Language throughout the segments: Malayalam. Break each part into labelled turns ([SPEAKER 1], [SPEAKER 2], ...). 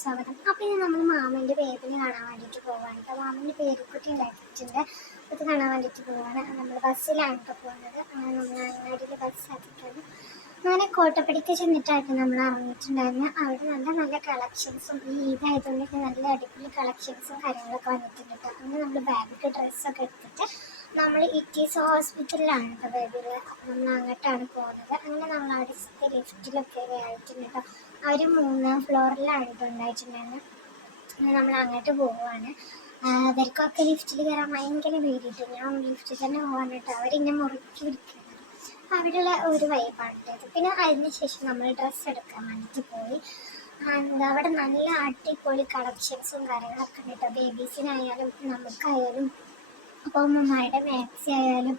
[SPEAKER 1] സ്വാഗതം. അപ്പം ഇനി നമ്മൾ മാമന്റെ പേരിനെ കാണാൻ വേണ്ടിയിട്ട് പോവാണ്. അപ്പോൾ മാമന്റെ പേരിക്കുട്ടി ഉണ്ടാക്കിയിട്ടുണ്ട്. അത് കാണാൻ വേണ്ടിയിട്ട് പോവാണ്. നമ്മൾ ബസ്സിലാണ് കേട്ടോ പോകുന്നത്. നമ്മൾ അങ്ങാടിയിൽ ബസ്സാക്കിയിട്ടുണ്ട് അങ്ങനെ കോട്ടപ്പടിക്ക് ചെന്നിട്ടായിട്ട് നമ്മൾ ഇറങ്ങിയിട്ടുണ്ടായിരുന്നു. അവിടെ നല്ല നല്ല കളക്ഷൻസും ഈ ഈദായതുകൊണ്ട് നല്ല അടിപൊളി കളക്ഷൻസും കാര്യങ്ങളൊക്കെ വന്നിട്ടുണ്ട്. കേട്ടോ നമ്മൾ ബാഗിക്ക് ഡ്രസ്സൊക്കെ എടുത്തിട്ട് നമ്മൾ ഇറ്റീസ് ഹോസ്പിറ്റലിലാണ് കേട്ടോ ബേബിയിൽ നമ്മൾ അങ്ങോട്ടാണ് പോകുന്നത്. അങ്ങനെ നമ്മൾ അടുത്ത ലിഫ്റ്റിലൊക്കെ കയറിയിട്ടുണ്ട് കേട്ടോ. അവർ മൂന്നാം ഫ്ലോറിലാണ് ഇത് ഉണ്ടായിട്ടുണ്ടായിരുന്നത് അങ്ങനെ നമ്മൾ അങ്ങോട്ട് പോവുകയാണ്. അവർക്കൊക്കെ ലിഫ്റ്റിൽ കയറാൻ ഭയങ്കര പേടിയിട്ട്. ഞാൻ ലിഫ്റ്റിൽ തന്നെ പോകാൻ കേട്ടോ. അവരിങ്ങനെ മുറുക്കി പിടിക്കുന്നത് അവിടെയുള്ള ഒരു വൈബാണ് കേട്ടത് പിന്നെ അതിന് ശേഷം നമ്മൾ ഡ്രസ്സ് എടുക്കാൻ വേണ്ടിയിട്ട് പോയി. എന്താ അവിടെ നല്ല അടിപൊളി കളക്ഷൻസും കാര്യങ്ങളൊക്കെ ഉണ്ട് കേട്ടോ. ബേബീസിനായാലും നമുക്കായാലും അപ്പോൾ ഉമ്മമാരുടെ മാക്സി ആയാലും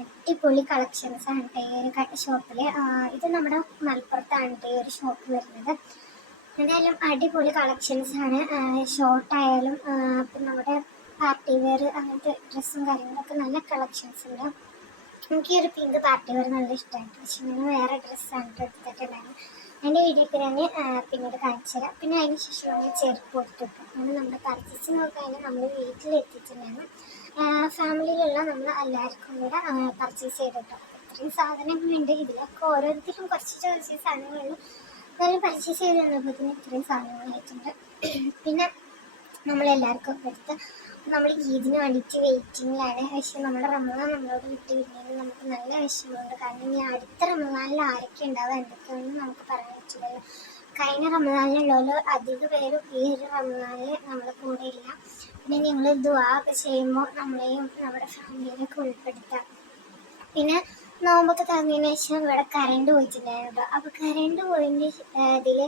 [SPEAKER 1] അടിപൊളി കളക്ഷൻസ് ആണ് ഈ ഒരു ഷോപ്പിൽ ഇത് നമ്മുടെ മലപ്പുറത്താണ് ഈ ഒരു ഷോപ്പ് വരുന്നത്. എന്തായാലും അടിപൊളി കളക്ഷൻസ് ആണ് ഷോർട്ട് ആയാലും പിന്നെ നമ്മുടെ പാർട്ടി വെയർ അങ്ങനത്തെ ഡ്രസ്സും കാര്യങ്ങളൊക്കെ നല്ല കളക്ഷൻസ് ഉണ്ട്. എനിക്ക് ഈ ഒരു പിങ്ക് പാർട്ടി വെയർ നല്ല ഇഷ്ടമായിട്ട് പക്ഷെ ഞാൻ വേറെ ഡ്രസ്സാണ് എടുത്തിട്ടുണ്ടായിരുന്നു അതിന്റെ വീഡിയോക്ക് ഞാൻ പിന്നീട് കാണിച്ചു തരാം. പിന്നെ അതിന് ശേഷം നമ്മൾ ചെരുപ്പ് കൊടുത്തിട്ടു. അങ്ങനെ നമ്മുടെ പർച്ചേസ് നോക്കുകയാണെങ്കിൽ നമ്മൾ വീട്ടിലെത്തിച്ചിട്ടുണ്ടായിരുന്നു ഫാമിലിയിലുള്ള നമ്മൾ എല്ലാവർക്കും കൂടെ പർച്ചേസ് ചെയ്തിട്ടു. ഇത്രയും സാധനങ്ങളുണ്ട് ഇതിലൊക്കെ ഓരോരുത്തരും കുറച്ച് കുറച്ച് സാധനങ്ങളുള്ളൂ നല്ല പർച്ചേസ് ചെയ്ത് തന്നപ്പോഴത്തേന് ഇത്രയും സാധനങ്ങളായിട്ടുണ്ട് പിന്നെ നമ്മളെല്ലാവർക്കും എടുത്ത് നമ്മൾ ഈദിന് വേണ്ടിയിട്ട് വെയിറ്റിങ്ങിലാണ് പക്ഷെ നമ്മുടെ റമദാൻ നമ്മളോട് വിട്ട് പിരിഞ്ഞതിൽ നമുക്ക് നല്ല വിഷമമുണ്ട്. കാരണം ഇനി അടുത്ത റമദാനിൽ ആരൊക്കെ ഉണ്ടാവുക എന്തൊക്കെയാണെന്ന് നമുക്ക് പറയാൻ പറ്റില്ലല്ലോ കഴിഞ്ഞ റമദാനിലുള്ളവരോ അധിക പേരും ഈ ഒരു റമദാനിൽ നമ്മുടെ കൂടെ ഇല്ല. പിന്നെ നിങ്ങൾ ദുവാ ചെയ്യുമ്പോൾ നമ്മളെയും നമ്മുടെ ഫാമിലിയിലൊക്കെ ഉൾപ്പെടുത്താം. പിന്നെ നോമ്പൊക്കെ തന്നതിന് ശേഷം ഇവിടെ കറണ്ട് പോയിട്ടുണ്ടായിരുന്നു കേട്ടോ അപ്പോൾ കറണ്ട് പോയതിന്റെ ഇതിൽ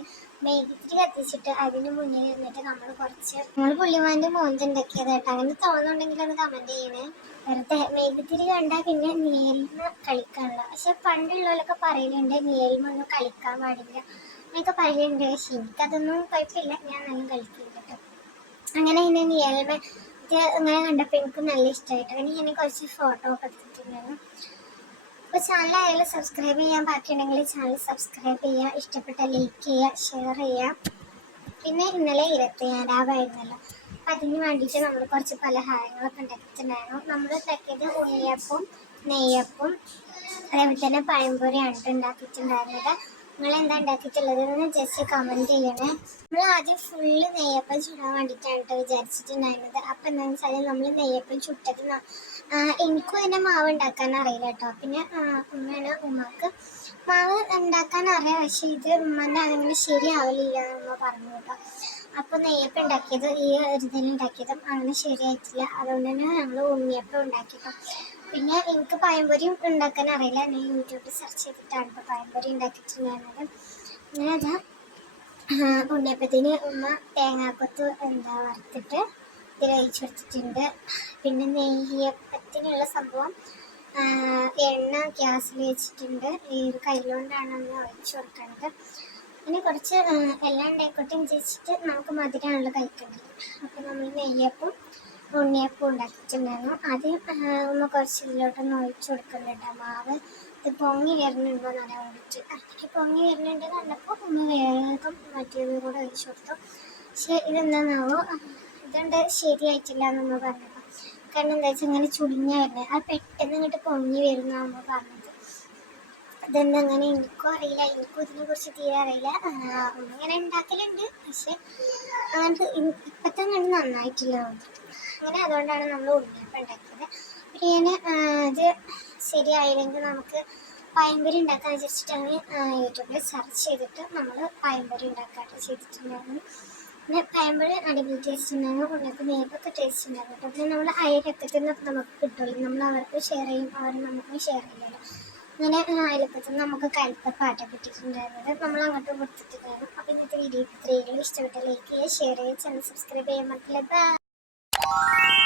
[SPEAKER 1] മെഴുകുതിരി കത്തിച്ചിട്ട് അതിന് മുന്നിൽ നിന്നിട്ട് നമ്മൾ കുറച്ച് നമ്മൾ പുള്ളിമാന്റെ മോന്തുണ്ടാക്കിയത് കേട്ടോ അങ്ങനെ തോന്നുന്നുണ്ടെങ്കിൽ ഒന്ന് കമന്റ് ചെയ്യണേ. വെറുതെ മെഴുകുതിരി കണ്ടാൽ പിന്നെ നീലിമ കളിക്കാനുള്ള. പക്ഷെ പണ്ടുള്ളവരൊക്കെ പറയലുണ്ട് നീലിമ ഒന്നും കളിക്കാൻ പാടില്ല എന്നൊക്കെ പറയുന്നുണ്ട് പക്ഷെ എനിക്കതൊന്നും കുഴപ്പമില്ല. ഞാൻ നല്ല കളിക്കില്ല കേട്ടോ. അങ്ങനെ ഇനി നിയൽമ ഇങ്ങനെ കണ്ടപ്പോൾ എനിക്ക് നല്ല ഇഷ്ടമായിട്ട് അങ്ങനെ ഞാൻ കുറച്ച് ഫോട്ടോ ഒക്കെ എടുത്തിട്ടുണ്ടായിരുന്നു. അപ്പോൾ ചാനൽ ആയാലും സബ്സ്ക്രൈബ് ചെയ്യാൻ ബാക്കിയുണ്ടെങ്കിൽ ചാനൽ സബ്സ്ക്രൈബ് ചെയ്യുക ഇഷ്ടപ്പെട്ട ലൈക്ക് ചെയ്യുക ഷെയർ ചെയ്യുക. പിന്നെ ഇന്നലെ ഇരുപത്തിയാറാവായിരുന്നല്ലോ അപ്പം അതിന് വേണ്ടിയിട്ട് നമ്മൾ കുറച്ച് പലഹാരങ്ങളൊക്കെ ഉണ്ടാക്കിയിട്ടുണ്ടായിരുന്നു. നമ്മൾ ഉണ്ടാക്കിയത് ഉണ്ണിയപ്പം നെയ്യപ്പം അതേപോലെ തന്നെ പഴംപൊരിയാണ് ട്ടോ ഉണ്ടാക്കിയിട്ടുണ്ടായിരുന്നത്. നിങ്ങൾ എന്താ ഉണ്ടാക്കിയിട്ടുള്ളത്? എന്ന് ജസ്റ്റ് കമന്റ് ചെയ്യണേ. നമ്മൾ ആദ്യം ഫുള്ള് നെയ്യപ്പം ചുടാൻ വേണ്ടിയിട്ടാണ് കേട്ടോ വിചാരിച്ചിട്ടുണ്ടായിരുന്നത്. അപ്പം എന്താണെന്ന് വെച്ചാൽ നമ്മൾ നെയ്യപ്പം ചുട്ടത് എനിക്കും അതിന്റെ മാവ് ഉണ്ടാക്കാൻ അറിയില്ല കേട്ടോ പിന്നെ ഉമ്മയാണ് ഉമ്മക്ക് മാവ് ഉണ്ടാക്കാൻ അറിയാം. പക്ഷേ ഇത് ഉമ്മന്റെ അങ്ങനെ ശരിയാവില്ല ഉമ്മ പറഞ്ഞു കേട്ടോ. അപ്പോൾ നെയ്യപ്പം ഉണ്ടാക്കിയത് ഈ ഒരു ഇതിൽ ഉണ്ടാക്കിയതും അങ്ങനെ ശരിയായിട്ടില്ല. അതുകൊണ്ട് തന്നെ ഞങ്ങൾ ഉണ്ണിയപ്പം ഉണ്ടാക്കിട്ടോ പിന്നെ എനിക്ക് പഴംപൊരി ഉണ്ടാക്കാൻ അറിയില്ല. ഞാൻ യൂട്യൂബിൽ സെർച്ച് ചെയ്തിട്ടാണ് ഇപ്പോൾ പഴംപൊരി ഉണ്ടാക്കിയിട്ടുണ്ടായിരുന്നത് അങ്ങനെ അതാ ഉണ്ണിയപ്പത്തിന് ഉമ്മ തേങ്ങാക്കൊത്ത് എന്താ വറുത്തിട്ട് ഇതിൽ ഒഴിച്ചു കൊടുത്തിട്ടുണ്ട്. പിന്നെ നെയ്യപ്പത്തിനുള്ള സംഭവം എണ്ണ ഗ്യാസിൽ വെച്ചിട്ടുണ്ട്. ഈ ഒരു കയ്യിലുകൊണ്ടാണ് ഒന്ന് ഒഴിച്ചു കൊടുക്കുന്നത് പിന്നെ കുറച്ച് എല്ലാം ഉണ്ടായിക്കോട്ടെ വിചാരിച്ചിട്ട് നമുക്ക് മധുരമാണല്ലോ കഴിക്കേണ്ടത്. അപ്പോൾ നമ്മൾ നെയ്യപ്പം ഉണ്ണിയപ്പം ഉണ്ടാക്കിയിട്ടുണ്ടായിരുന്നു ആദ്യം ഒന്ന് കുറച്ച് ഇതിലോട്ടൊന്ന് ഒഴിച്ചു കൊടുക്കുന്നുണ്ട് മാവ് ഇത് പൊങ്ങി വരുന്നുണ്ടോ എന്ന് അറിയാൻ വേണ്ടിയിട്ട്. അങ്ങനെ പൊങ്ങി വരുന്നുണ്ട് കണ്ടപ്പോൾ ഒന്ന് വേഗം മറ്റേത് കൂടെ ഒഴിച്ചു കൊടുത്തു. പക്ഷേ ഇതെന്താണെന്നാവോ ഇതുകൊണ്ട് ശരിയായിട്ടില്ല എന്നമ്മ പറഞ്ഞപ്പോൾ കാരണം എന്താ വെച്ചാൽ ഇങ്ങനെ ചുളിഞ്ഞ വരുന്നത് അത് പെട്ടെന്ന് ഇങ്ങോട്ട് പൊങ്ങി വരുന്ന പറഞ്ഞത്. ഇതെന്താ അങ്ങനെ? എനിക്കും അറിയില്ല. എനിക്കും ഇതിനെ കുറിച്ച് തീരെ അറിയില്ല. ഇങ്ങനെ ഉണ്ടാക്കലുണ്ട്. പക്ഷെ അങ്ങനത്തെ ഇപ്പത്തെ കണ്ട് നന്നായിട്ടില്ല അങ്ങനെ അതുകൊണ്ടാണ് നമ്മൾ ഉണ്ണിയപ്പം ഉണ്ടാക്കിയത്. ആ, ഇത് ശരിയായില്ലെങ്കിൽ നമുക്ക് പയമ്പരി ഉണ്ടാക്കാൻ വിചാരിച്ചിട്ടാണ് യൂട്യൂബിൽ സെർച്ച് ചെയ്തിട്ട് നമ്മൾ പയമ്പരി ഉണ്ടാക്കാട്ട് ചെയ്തിട്ടുണ്ടായിരുന്നു. പിന്നെ പയമ്പരി അടിപൊളി ടേസ്റ്റ് ഉണ്ടായിരുന്നു. ഉള്ളത് നെയ്യൊക്കെ ടേസ്റ്റ് ഉണ്ടായിരുന്നു. കേട്ടോ പിന്നെ നമ്മൾ അയലക്കത്തിൽ നിന്നൊക്കെ നമുക്ക് കിട്ടുള്ളൂ നമ്മൾ അവർക്ക് ഷെയർ ചെയ്യും. അവർ നമുക്ക് ഷെയർ ചെയ്യുമല്ലോ. അങ്ങനെ അയലക്കത്തിൽ നിന്ന് നമുക്ക് കഴുത്തപ്പാട്ട കിട്ടിയിട്ടുണ്ടായിരുന്നത് നമ്മൾ അങ്ങോട്ട് കൊടുത്തിട്ടുണ്ടായിരുന്നു. അപ്പോൾ ഇന്നത്തെ വീഡിയോ ഇത്രയും ഇഷ്ടപ്പെട്ട ലൈക്ക് ചെയ്യുക ഷെയർ ചെയ്യുക ചാനൽ സബ്സ്ക്രൈബ് ചെയ്യാൻ മറക്കില്ല. Bye Thank you.